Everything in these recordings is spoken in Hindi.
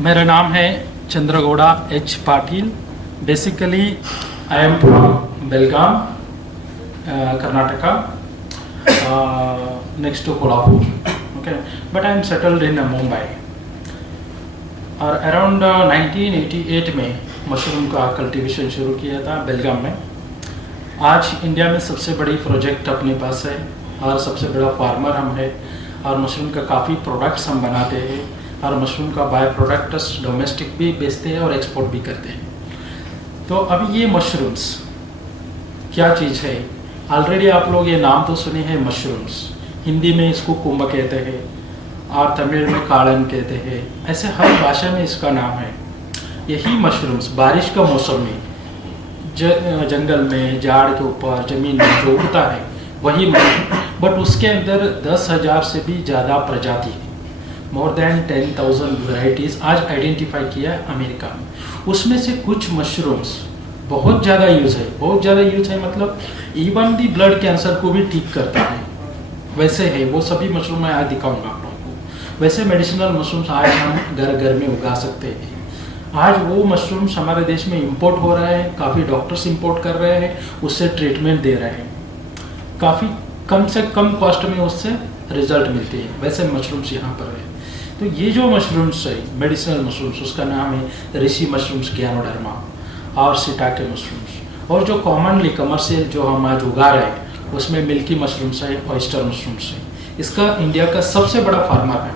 मेरा नाम है Chandragouda H Patil. Basically I am from Belgaum, Karnataka, next to Kolhapur, okay, but I am settled in Mumbai. और अराउंड 1988 में मशरूम का कल्टीवेशन शुरू किया था बेलगाम में। आज इंडिया में सबसे बड़ी प्रोजेक्ट अपने पास है और सबसे बड़ा फार्मर हम है, और मशरूम का काफ़ी प्रोडक्ट्स हम बनाते हैं, और मशरूम का बाय प्रोडक्ट्स डोमेस्टिक भी बेचते हैं और एक्सपोर्ट भी करते हैं। तो अभी ये मशरूम्स क्या चीज़ है, ऑलरेडी आप लोग ये नाम तो सुने हैं मशरूम्स। हिंदी में इसको कुंभ कहते हैं और तमिल में काड़न कहते हैं, ऐसे हर भाषा में इसका नाम है। यही मशरूम्स बारिश का मौसम में जंगल में, झाड़ के ऊपर, ज़मीन में जो उगता है वही मशरूम, बट उसके अंदर 10,000 से भी ज़्यादा प्रजाति है। मोर देन 10,000 वेराइटीज़ आज आइडेंटिफाई किया है अमेरिका में। उसमें से कुछ मशरूम्स बहुत ज़्यादा यूज़ है, बहुत ज़्यादा यूज़ है, मतलब इवन दी ब्लड कैंसर को भी ठीक करता है। वैसे है वो सभी मशरूम मैं आज दिखाऊंगा आप लोगों को। वैसे मेडिसिनल मशरूम्स आज हम घर घर में उगा सकते हैं। आज वो मशरूम्स हमारे देश में इंपोर्ट हो रहे हैं, काफ़ी डॉक्टर्स इंपोर्ट कर रहे हैं, उससे ट्रीटमेंट दे रहे हैं, काफ़ी कम से कम कॉस्ट में उससे रिजल्ट मिलती है। वैसे मशरूम्स यहाँ पर है। तो ये जो मशरूम्स है मेडिसिनल मशरूम्स, उसका नाम है ऋषि मशरूम्स, गैनोडर्मा और शिटाके मशरूम्स। और जो कॉमनली कमर्शियल जो हम आज उगा रहे हैं उसमें मिल्की मशरूम्स है, ऑयस्टर मशरूम्स है। इसका इंडिया का सबसे बड़ा फार्मर है।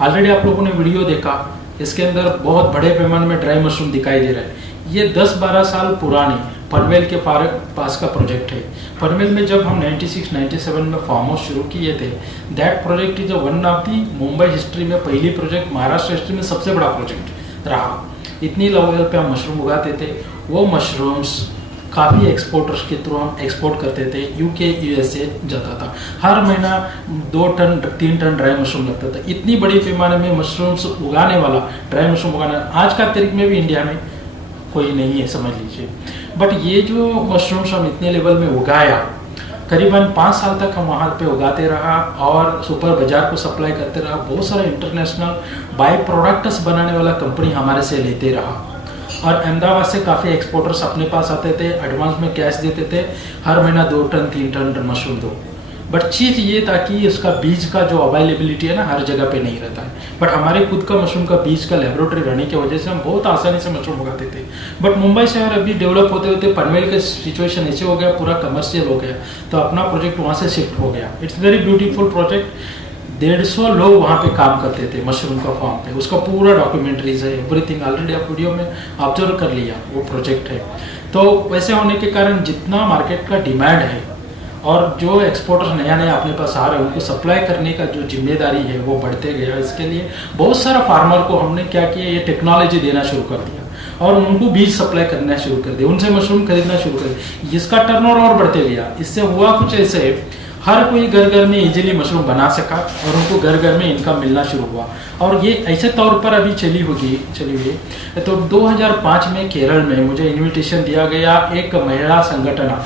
ऑलरेडी आप लोगों ने वीडियो देखा, इसके अंदर बहुत बड़े पैमाने में ड्राई मशरूम दिखाई दे रहा है। ये 10-12 साल पुरानी पनवेल के पास का प्रोजेक्ट है। पनवेल में जब हम 96-97 में फार्म हाउस शुरू किए थे, that project is one of the Mumbai history में पहली प्रोजेक्ट, महाराष्ट्र हिस्ट्री में सबसे बड़ा प्रोजेक्ट रहा। इतनी लेवल पे हम मशरूम उगाते थे। वो मशरूम्स काफ़ी एक्सपोर्टर्स के थ्रू हम एक्सपोर्ट करते थे। यूके, यूएसए जाता था। हर महीना 2 टन 3 टन ड्राई मशरूम लगता था। इतनी बड़ी पैमाने में मशरूम्स उगाने वाला, ड्राई मशरूम उगाने आज का तारीख में भी इंडिया में कोई नहीं है, समझ लीजिए। बट ये जो मशरूम्स हम इतने लेवल में उगाया, करीबन 5 साल तक हम वहाँ पे उगाते रहा और सुपर बाजार को सप्लाई करते रहा। बहुत सारा इंटरनेशनल बाई प्रोडक्ट्स बनाने वाला कंपनी हमारे से लेते रहा, और अहमदाबाद से काफ़ी एक्सपोर्टर्स अपने पास आते थे, एडवांस में कैश देते थे, हर महीना 2 टन 3 टन मशरूम दो। बट चीज़ ये था कि उसका बीज का जो अवेलेबिलिटी है ना, हर जगह पे नहीं रहता है। बट हमारे खुद का मशरूम का बीज का लेबोरेटरी रहने की वजह से हम बहुत आसानी से मशरूम उगाते थे। बट मुंबई शहर अभी डेवलप होते होते पनवेल का सिचुएशन ऐसे हो गया, पूरा कमर्शियल हो गया, तो अपना प्रोजेक्ट वहाँ से शिफ्ट हो गया। It's very beautiful project. 150 लोग वहाँ पे काम करते थे मशरूम का फार्म पे। उसका पूरा डॉक्यूमेंट्रीज है, एवरीथिंग ऑलरेडी आप वीडियो में ऑब्जर्व कर लिया, वो प्रोजेक्ट है। तो वैसे होने के कारण जितना मार्केट का डिमांड है और जो एक्सपोर्टर नया नया अपने पास आ रहे हैं, उनको सप्लाई करने का जो जिम्मेदारी है वो बढ़ते गया। इसके लिए बहुत सारा फार्मर को हमने क्या किया, ये टेक्नोलॉजी देना शुरू कर दिया और उनको बीज सप्लाई करना शुरू कर दिया, उनसे मशरूम खरीदना शुरू कर दिया। इसका टर्नओवर और बढ़ते गया। इससे हुआ कुछ ऐसे, हर कोई घर घर में इजीली मशरूम बना सका और उनको घर घर में इनकम मिलना शुरू हुआ। और ये ऐसे तौर पर अभी चली हुई। तो 2005 में केरल में मुझे इन्विटेशन दिया गया एक महिला संगठन,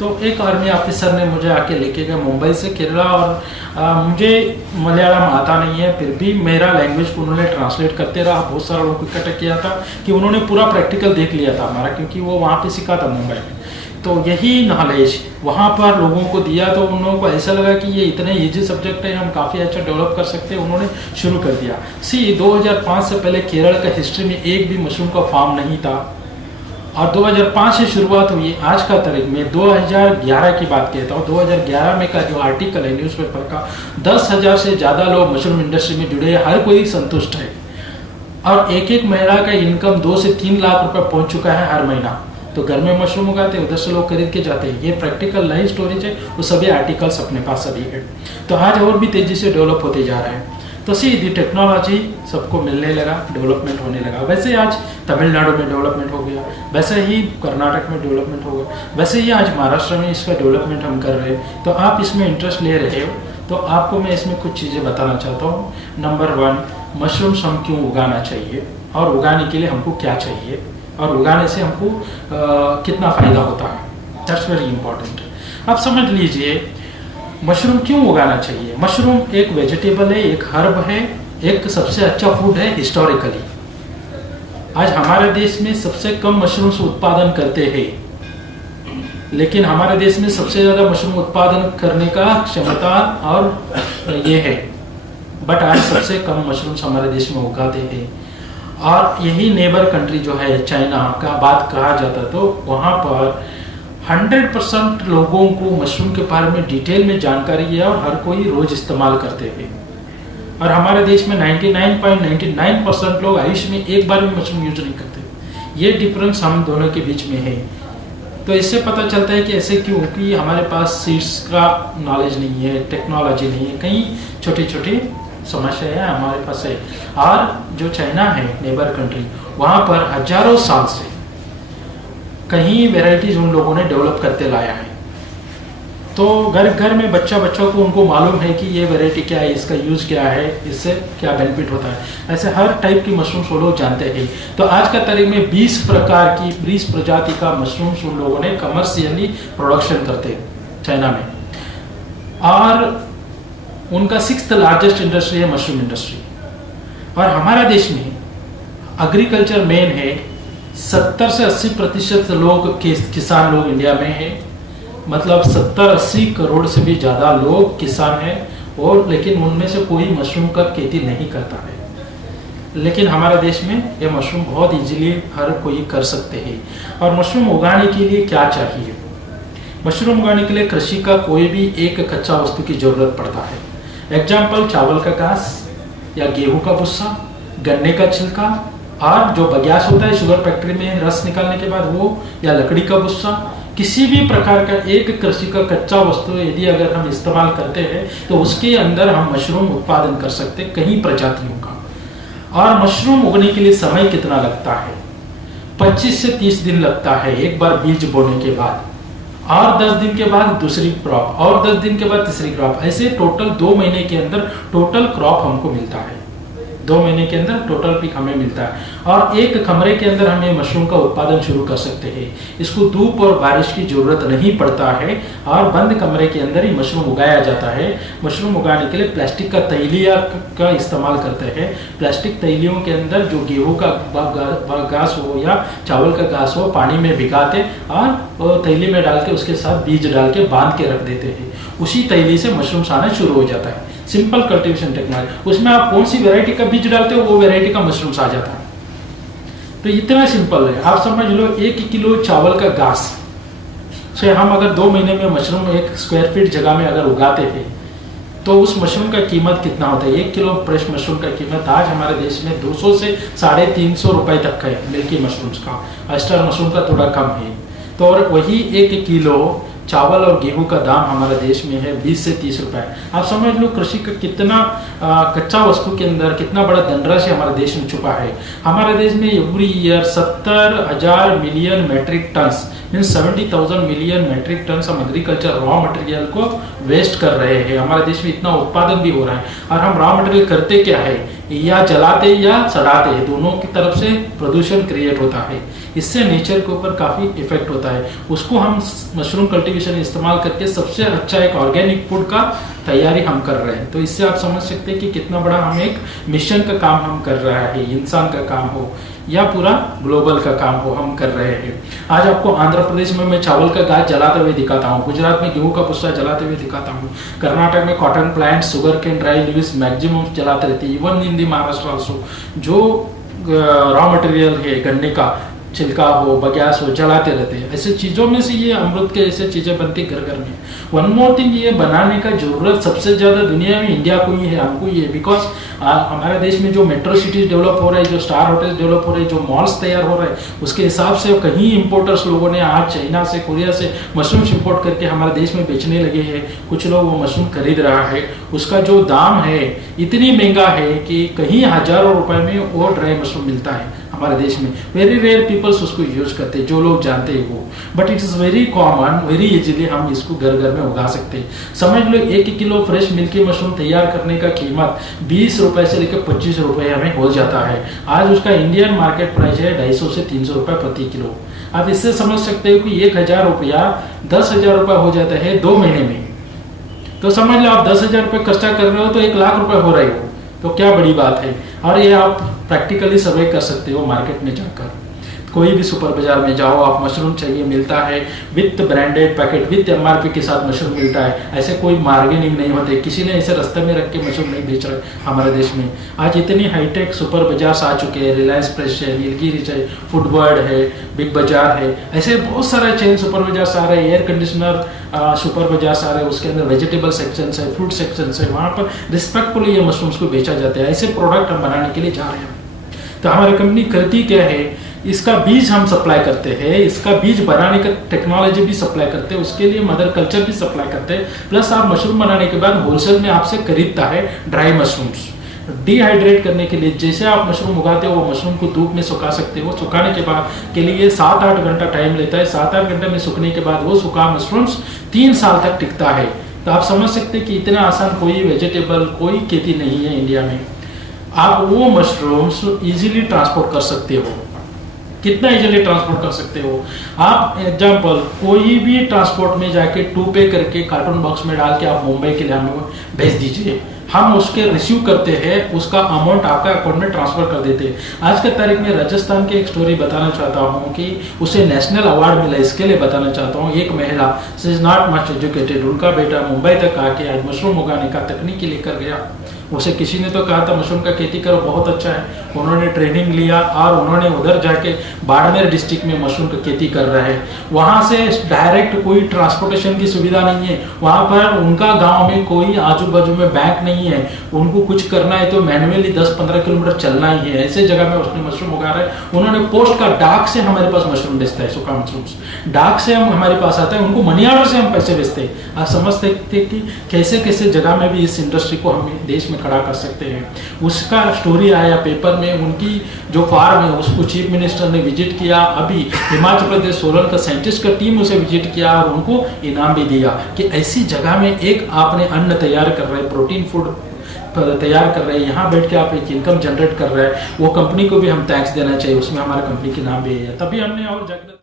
तो एक आर्मी ऑफिसर ने मुझे आके लेके गया मुंबई से केरला। और मुझे मलयालम आता नहीं है, फिर भी मेरा लैंग्वेज को उन्होंने ट्रांसलेट करते रहा। बहुत सारा लोगों को इकट्ठा किया था कि उन्होंने पूरा प्रैक्टिकल देख लिया था हमारा, क्योंकि वो वहाँ पे सीखा था मुंबई में। तो यही नॉलेज वहाँ पर लोगों को दिया, तो उन लोगों को ऐसा लगा कि ये इतने ईजी सब्जेक्ट है, हम काफ़ी अच्छा डेवलप कर सकते हैं। उन्होंने शुरू कर दिया। 2005 से पहले केरल का हिस्ट्री में एक भी मशरूम का फार्म नहीं था, और 2005 से शुरुआत हुई। आज का तारीख में 2011 की बात कहता हूँ। 2011 में का जो आर्टिकल है न्यूज़पेपर का, 10,000 से ज़्यादा लोग मशरूम इंडस्ट्री में जुड़े हैं, हर कोई संतुष्ट है। और एक एक महिला का इनकम 2 से 3 लाख रुपए पहुंच चुका है हर महीना। तो घर में मशरूम उगाते हैं, उधर से लोग खरीद के जाते हैं। ये प्रैक्टिकल लाइव स्टोरीज है, वो सभी आर्टिकल्स अपने पास अभी है। तो आज और भी तेज़ी से डेवलप होते जा रहा है। तो सीधी टेक्नोलॉजी सबको मिलने लगा, डेवलपमेंट होने लगा। वैसे आज तमिलनाडु में डेवलपमेंट हो गया, वैसे ही कर्नाटक में डेवलपमेंट हो गया, वैसे ही आज महाराष्ट्र में इसका डेवलपमेंट हम कर रहे हैं। तो आप इसमें इंटरेस्ट ले रहे हो, तो आपको मैं इसमें कुछ चीज़ें बताना चाहता हूँ। नंबर 1, मशरूम्स हम क्यों उगाना चाहिए और उगाने के लिए हमको क्या चाहिए और उगाने से हमको कितना फ़ायदा होता है। That's very important. आप समझ लीजिए मशरूम क्यों उगाना चाहिए। मशरूम एक वेजिटेबल है, एक हर्ब है, एक सबसे अच्छा फूड है हिस्टोरिकली। आज हमारे देश में सबसे कम मशरूम्स उत्पादन करते हैं, लेकिन हमारे देश में सबसे ज़्यादा मशरूम उत्पादन करने का क्षमता और ये है, बट आज सबसे कम मशरूम्स हमारे देश में उगाते हैं। और यही नेबर कंट्री जो है चाइना का बात कहा जाता तो वहाँ पर 100% लोगों को मशरूम के बारे में डिटेल में जानकारी है और हर कोई रोज इस्तेमाल करते हैं। और हमारे देश में 99.99% लोग आयुष्य में एक बार भी मशरूम यूज नहीं करते। ये डिफरेंस हम दोनों के बीच में है। तो इससे पता चलता है कि ऐसे क्यों, कि हमारे पास सीड्स का नॉलेज नहीं है, टेक्नोलॉजी नहीं है, कहीं छोटी छोटी समस्या है हमारे पास है। और जो चाइना है नेबर कंट्री, वहाँ पर हजारों साल से कहीं वेराइटीज उन लोगों ने डेवलप करते लाया है। तो घर घर में बच्चों को उनको मालूम है कि ये वेराइटी क्या है, इसका यूज़ क्या है, इससे क्या बेनिफिट होता है। ऐसे हर टाइप की मशरूम्स वो लोग जानते हैं। तो आज का तारीख में 20 प्रकार की 20 प्रजाति का मशरूम्स उन लोगों ने कमर्शियली प्रोडक्शन करते हैं चाइना में। और उनका 6th लार्जेस्ट इंडस्ट्री है मशरूम इंडस्ट्री। और हमारा देश में एग्रीकल्चर मेन है। 70 से 80% लोग किसान लोग इंडिया में है, मतलब 70-80 करोड़ से भी ज़्यादा लोग किसान हैं, और लेकिन उनमें से कोई मशरूम का खेती नहीं करता है। लेकिन हमारे देश में ये मशरूम बहुत इजीली हर कोई कर सकते हैं। और मशरूम उगाने के लिए क्या चाहिए? मशरूम उगाने के लिए कृषि का कोई भी एक कच्चा वस्तु की ज़रूरत पड़ता है। एग्जाम्पल, चावल का घास या गेहूं का भुस्सा, गन्ने का छिलका, और जो बग्यास होता है शुगर फैक्ट्री में रस निकालने के बाद वो, या लकड़ी का भुस्सा, किसी भी प्रकार का एक कृषि का कच्चा वस्तु यदि अगर हम इस्तेमाल करते हैं तो उसके अंदर हम मशरूम उत्पादन कर सकते हैं कई प्रजातियों का। और मशरूम उगने के लिए समय कितना लगता है? 25 से 30 दिन लगता है एक बार बीज बोने के बाद, और 10 दिन के बाद दूसरी क्रॉप, और 10 दिन के बाद तीसरी क्रॉप। ऐसे टोटल 2 महीने के अंदर टोटल क्रॉप हमको मिलता है। 2 महीने के अंदर टोटल पिक हमें मिलता है। और एक कमरे के अंदर हम ये मशरूम का उत्पादन शुरू कर सकते हैं। इसको धूप और बारिश की जरूरत नहीं पड़ता है, और बंद कमरे के अंदर ही मशरूम उगाया जाता है। मशरूम उगाने के लिए प्लास्टिक का तैलिया का इस्तेमाल करते हैं। प्लास्टिक तैलियों के अंदर जो गेहूं का घास हो या चावल का घास हो, पानी में भिगाते और तैली में डाल के उसके साथ बीज डाल के बांध के रख देते हैं। उसी तैली से मशरूम्स आना शुरू हो जाता है। Simple cultivation technology. उसमें आप कौन सी वैरायटी का बीज डालते हो वो वैरायटी का मशरूम्स आ जाता है। तो इतना सिंपल है। आप समझ लो 1 किलो चावल का घास से हम अगर 2 महीने में मशरूम 1 स्क्वायर फीट जगह में अगर उगाते हैं तो उस मशरूम का कीमत कितना होता है? 1 किलो फ्रेश मशरूम का कीमत आज हमारे देश में 200 से 350 रुपए तक है। मिल्की मशरूम्स का, अस्टर मशरूम का थोड़ा कम है। तो और वही 1 किलो चावल और गेहूं का दाम हमारे देश में है 20 से 30 रुपए। आप समझ लो कृषि का कितना कच्चा वस्तु के अंदर कितना बड़ा धनराशि हमारे देश में छुपा है। हमारे देश में every year 70,000 million metric tons means 70,000 million metric tons हम एग्रीकल्चर रॉ मटेरियल को वेस्ट कर रहे हैं। हमारे देश में इतना उत्पादन भी हो रहा है, और हम रॉ मटेरियल करते क्या है? या जलाते या सड़ाते, दोनों की तरफ से प्रदूषण क्रिएट होता है। इससे नेचर के ऊपर काफ़ी इफेक्ट होता है। उसको हम मशरूम कल्टीवेशन इस्तेमाल करके सबसे अच्छा एक ऑर्गेनिक फूड का तैयारी हम कर रहे हैं। तो इससे आप समझ सकते हैं कि कितना बड़ा हम एक मिशन का काम हम कर रहा है, इंसान का काम हो या पूरा ग्लोबल का काम हो, हम कर रहे हैं। आज आपको आंध्र प्रदेश में मैं चावल का घास जलाते हुए दिखाता हूँ, गुजरात में गेहूं का भुस्सा जलाते हुए दिखाता हूँ, कर्नाटक में cotton plant, sugar cane, dry leaves maximum जलाते रहते हैं। Even in the Maharashtra also जो रॉ मटेरियल है गन्ने का छिलका हो, बग्यास हो, जलाते रहते हैं। ऐसे चीज़ों में से ये अमृत के ऐसे चीज़ें बनती घर घर में। वन मोर थिंग, ये बनाने का जरूरत सबसे ज़्यादा दुनिया में इंडिया को ही है, हमको ही है। बिकॉज हमारे देश में जो मेट्रो सिटीज डेवलप हो रहे हैं, जो स्टार होटल्स डेवलप हो रहे हैं, जो मॉल्स तैयार हो रहे हैं, उसके हिसाब से कहीं इम्पोर्टर्स लोगों ने आज चाइना से, कोरिया से मशरूम्स इम्पोर्ट करके हमारे देश में बेचने लगे हैं। कुछ लोग वो मशरूम खरीद रहा है, उसका जो दाम है इतनी महंगा है कि कहीं हजारों रुपए में वो ड्राई मशरूम मिलता है हमारे देश में। वेरी रेयर पीपल्स उसको यूज करते हैं, जो लोग जानते हैं वो, but it is very common, very easily हम इसको घर घर में उगा सकते हैं। समझ लो 1 किलो फ्रेश मिल्की मशरूम तैयार करने का कीमत 20 रुपए से लेकर 25 रुपए हमें हो जाता है। आज उसका इंडियन मार्केट प्राइस है 250 से 300 रुपए प्रति किलो। आप इससे समझ सकते हो कि 1,000 रुपया 10,000 रुपये हो जाता है 2 महीने में। तो समझ लो आप 10,000 रुपये खर्चा कर रहे हो तो 1 लाख रुपए हो रहे हो। तो क्या बड़ी बात है। और ये आप प्रैक्टिकली सर्वे कर सकते हो मार्केट में जाकर। कोई भी सुपर बाजार में जाओ, आप मशरूम चाहिए मिलता है, with branded packet with MRP के साथ मशरूम मिलता है। ऐसे कोई बार्गेनिंग नहीं होते, किसी ने ऐसे रास्ते में रख के मशरूम नहीं बेच रहा हमारे देश में। आज इतनी हाईटेक सुपर बाजार आ चुके हैं, रिलायंस फ्रेश है, नीलगिरी है, फूडवर्ड है, बिग बाजार है, ऐसे बहुत सारे चेन सुपर बाजार आ रहे हैं। एयर कंडीशनर सुपर बाजार आ रहे हैं, उसके अंदर वेजिटेबल सेक्शन है, फ्रूट सेक्शन है, वहाँ पर रिस्पेक्टफुली ये मशरूम्स को बेचा जाता है। ऐसे प्रोडक्ट हम बनाने के लिए जा रहे हैं। तो हमारी कंपनी करती क्या है, इसका बीज हम सप्लाई करते हैं, इसका बीज बनाने का टेक्नोलॉजी भी सप्लाई करते हैं, उसके लिए मदर कल्चर भी सप्लाई करते हैं। प्लस आप मशरूम बनाने के बाद होलसेल में आपसे खरीदता है ड्राई मशरूम्स डिहाइड्रेट करने के लिए। जैसे आप मशरूम उगाते हो वो मशरूम को धूप में सुखा सकते हो, सुखाने के बाद के लिए 7-8 घंटा टाइम लेता है। 7-8 घंटे में सूखने के बाद वो सूखा मशरूम्स 3 साल तक टिकता है। तो आप समझ सकते हैं कि इतना आसान कोई वेजिटेबल कोई खेती नहीं है इंडिया में। आप वो मशरूम्स इजीली ट्रांसपोर्ट कर सकते हो। कितना इजीली ट्रांसपोर्ट कर सकते हो आप, एग्जांपल कोई भी ट्रांसपोर्ट में जाके 2 पे करके कार्टून बॉक्स में डाल के आप मुंबई के लिए हमें भेज दीजिए, हम उसके रिसीव करते हैं, उसका अमाउंट आपका अकाउंट में ट्रांसफर कर देते हैं। आज के तारीख में राजस्थान की एक स्टोरी बताना चाहता हूँ कि उसे नेशनल अवार्ड मिला, इसके लिए बताना चाहता हूँ। एक महिला she is not much educated, उनका बेटा मुंबई तक आके आज मशरूम उगाने का तकनीकी लेकर गया। उसे किसी ने तो कहा था मशरूम का खेती करो, बहुत अच्छा है। उन्होंने ट्रेनिंग लिया और उन्होंने उधर जाके बाड़मेर डिस्ट्रिक्ट में मशरूम का खेती कर रहा है। वहाँ से डायरेक्ट कोई ट्रांसपोर्टेशन की सुविधा नहीं है, वहाँ पर उनका गांव में कोई आजू बाजू में बैंक नहीं है, उनको कुछ करना है तो मैनुअली 10-15 किलोमीटर चलना ही है। ऐसे जगह में उसने मशरूम उगा रहा है। उन्होंने पोस्ट का डाक से हमारे पास मशरूम बेचता है, सूखा मशरूम डाक से हम हमारे पास आता है, उनको मनी ऑर्डर से हम पैसे बेचते हैं। आप समझते थे कि कैसे कैसे जगह में भी इस इंडस्ट्री को हम देश में खड़ा कर सकते हैं। उसका स्टोरी आया पेपर में, उनकी जो फार्म है उसको चीफ मिनिस्टर ने विजिट किया। अभी हिमाचल प्रदेश सोलन का साइंटिस्ट का टीम उसे विजिट किया और उनको इनाम भी दिया कि ऐसी जगह में एक आपने अन्न तैयार कर रहे हैं, प्रोटीन फूड तैयार कर रहे हैं, यहाँ बैठ के आप एक इनकम जनरेट कर रहे हैं, वो कंपनी को भी हम थैंक्स देना चाहिए। उसमें हमारे कंपनी के नाम भी है, तभी हमने और जाकर